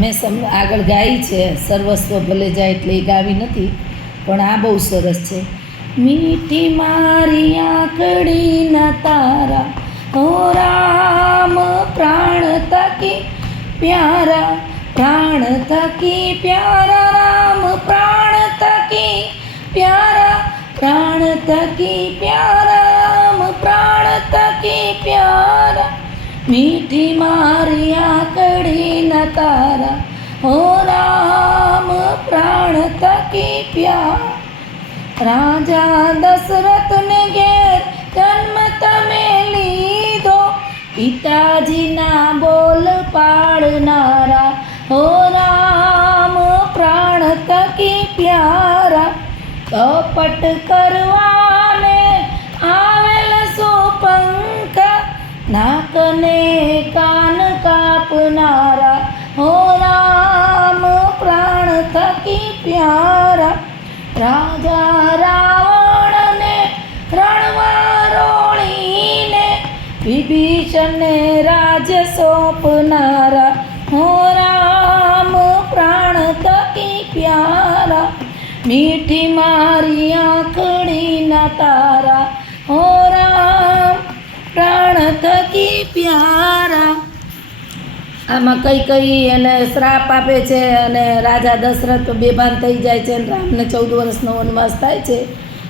મેં આગળ ગાઈ છે, સર્વસ્વ ભલે જાય એટલે એ ગાવી નથી, પણ આ બહુ સરસ છે. મીઠી મારી આંખડીના તારા, ઓ રામ પ્રાણ થકી પ્યારા, પ્રાણ થકી પ્યારા, રામ પ્રાણ થકી પ્યારા, પ્રાણ થકી પ્યારા, રામ પ્રાણ થકી પ્યારા. મીઠી મારી આંખડીના તારા, ઓ રામ પ્રાણ થકી પ્યારા. રાજા દશરથને ઘેર જન્મ તમે લીધો, પિતાજીના બોલ પાડનારા, ઓ રામ પ્રાણ થકી પ્યારા. કપટ કરવાને આવેલ સુપંખ, નાકને કાન કાપનારા, ઓ રામ પ્રાણ થકી પ્યારા. રાજા રાવણને રણમાં રોળીને, વિભીષણને રાજ્ય સોંપનારા, હો રામ પ્રાણ થકી પ્યારા. મીઠી મારી આંખડીના તારા, હો રામ પ્રાણ થકી પ્યારા. આમાં કઈ એને શ્રાપ આપે છે અને રાજા દશરથ બેભાન થઈ જાય છે અને રામને 14 વર્ષનો વનવાસ થાય છે.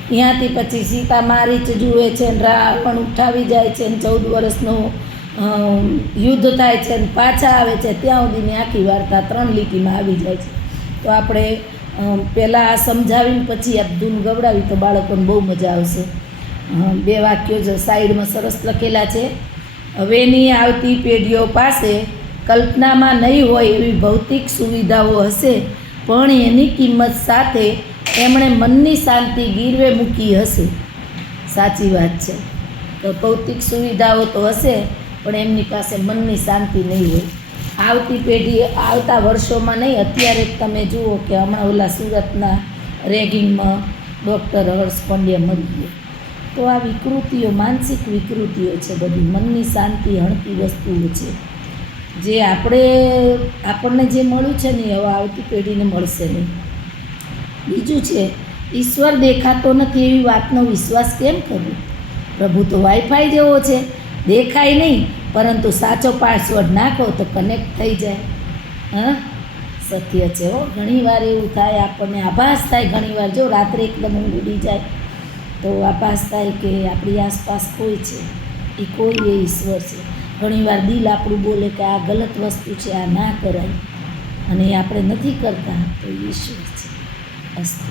ત્યાંથી પછી સીતા મારીચ જુએ છે અને રાવણ ઉઠાવી જાય છે અને 14 વર્ષનું યુદ્ધ થાય છે અને પાછા આવે છે. ત્યાં સુધીની આખી વાર્તા 3 લીટીમાં આવી જાય છે. તો આપણે પહેલાં આ સમજાવીને પછી આ ધૂન ગવડાવી તો બાળકોને બહુ મજા આવશે. 2 વાક્યો જ સાઈડમાં સરસ લખેલા છે. હવેની આવતી પેઢીઓ પાસે કલ્પનામાં નહીં હોય એવી ભૌતિક સુવિધાઓ હશે, પણ એની કિંમત સાથે એમણે મનની શાંતિ ગીરવે મૂકી હશે. સાચી વાત છે. તો ભૌતિક સુવિધાઓ તો હશે પણ એમની પાસે મનની શાંતિ નહીં હોય. આવતી પેઢી આવતા વર્ષોમાં નહીં, અત્યારે જ તમે જુઓ કે હમણાં ઓલા સુરતના રેગિંગમાં ડૉક્ટર હર્ષ પંડ્યા મરી ગયો. તો આ વિકૃતિઓ, માનસિક વિકૃતિઓ છે, બધી મનની શાંતિ હણતી વસ્તુઓ છે. જે આપણને જે મળ્યું છે ને હવે આવતી પેઢીને મળશે નહીં. બીજું છે, ઈશ્વર દેખાતો નથી એવી વાતનો વિશ્વાસ કેમ કરવો? પ્રભુ તો વાઈફાઈ જેવો છે, દેખાય નહીં પરંતુ સાચો પાસવર્ડ નાખો તો કનેક્ટ થઈ જાય. સત્ય છે હો. ઘણીવાર એવું થાય, આપણને આભાસ થાય, ઘણીવાર જો રાત્રે એકદમ ઊંઘ ઉડી જાય તો આભાસ થાય કે આપણી આસપાસ કોઈ છે, એ કોઈ એ ઈશ્વર છે. ઘણીવાર દિલ આપણું બોલે કે આ ગલત વસ્તુ છે, આ ના કરાય, અને એ આપણે નથી કરતા તો ઈશ્વર છે. અસ્તુ.